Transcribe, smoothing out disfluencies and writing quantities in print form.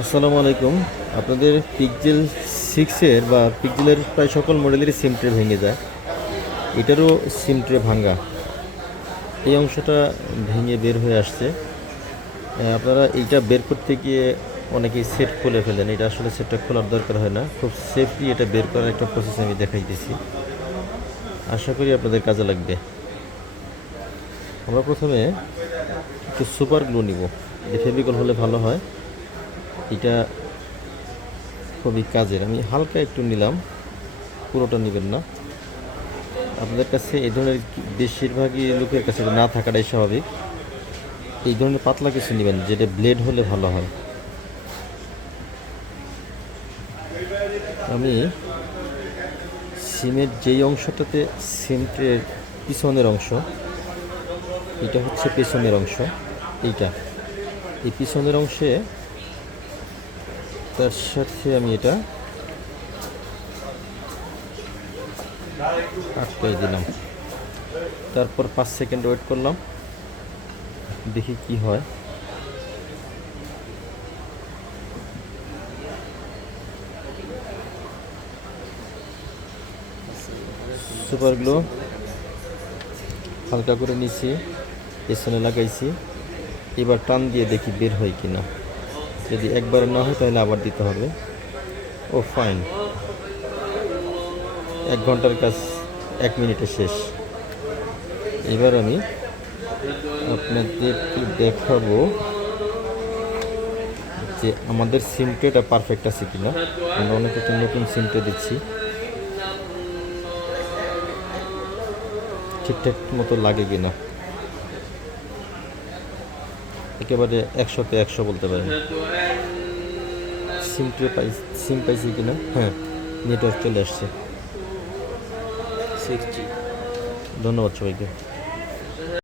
আসসালামু আলাইকুম। আপনাদের পিকজেল সিক্সের বা পিকজেলের প্রায় সকল মডেলেরই সিম ট্রে ভেঙে যায়। এটারও সিম ট্রে ভাঙ্গা, এই অংশটা ভেঙে বের হয়ে আসছে। আপনারা এইটা বের করতে গিয়ে অনেকেই সেট খুলে ফেলেন। এটা আসলে সেটটা খোলার দরকার হয় না, খুব সেফলি এটা বের করার একটা প্রসেস আমি দেখাইতেছি, আশা করি আপনাদের কাজে লাগবে। আমরা প্রথমে একটু সুপার গ্লু নিব, এটা ফেভিকল হলে ভালো হয়। এটা খুবই কাজের, আমি হালকা একটু নিলাম, পুরোটা নেবেন না। আপনাদের কাছে এই ধরনের বেশিরভাগই লোকের কাছে না থাকাটাই স্বাভাবিক। এই ধরনের পাতলা কিছু নেবেন, যেটা ব্লেড হলে ভালো হয়। আমি সিমের যেই অংশটাতে সিমের পিছনের অংশ, এটা হচ্ছে পেছনের অংশ, এইটা এই পিছনের অংশে তার সাথে আমি এটা আটকাই দিলাম। তারপর 5 সেকেন্ড ওয়েট করলাম, দেখি কি হয়। সুপার গ্লো হালকা করে নিছি, পেছনে লাগাইছি। এবার টান দিয়ে দেখি বের হয় কি না। যদি একবার না হয় তাহলে আবার দিতে হবে। ও ফাইন, 1 ঘন্টার কাজ 1 মিনিটে শেষ। এবার আমি আপনাদেরকে দেখাবো যে আমাদের সিম ট্রেটা পারফেক্ট আছে কিনা। আমরা অনেক একটা নতুন সিম ট্রে দিচ্ছি, ঠিকঠাক মতো লাগে কিনা। একেবারে 100-তে 100 বলতে পারেন। সিম পাইছি কিনা, হ্যাঁ, নেটওয়ার্ক চলে আসছে। 6G। ধন্যবাদ সবাইকে।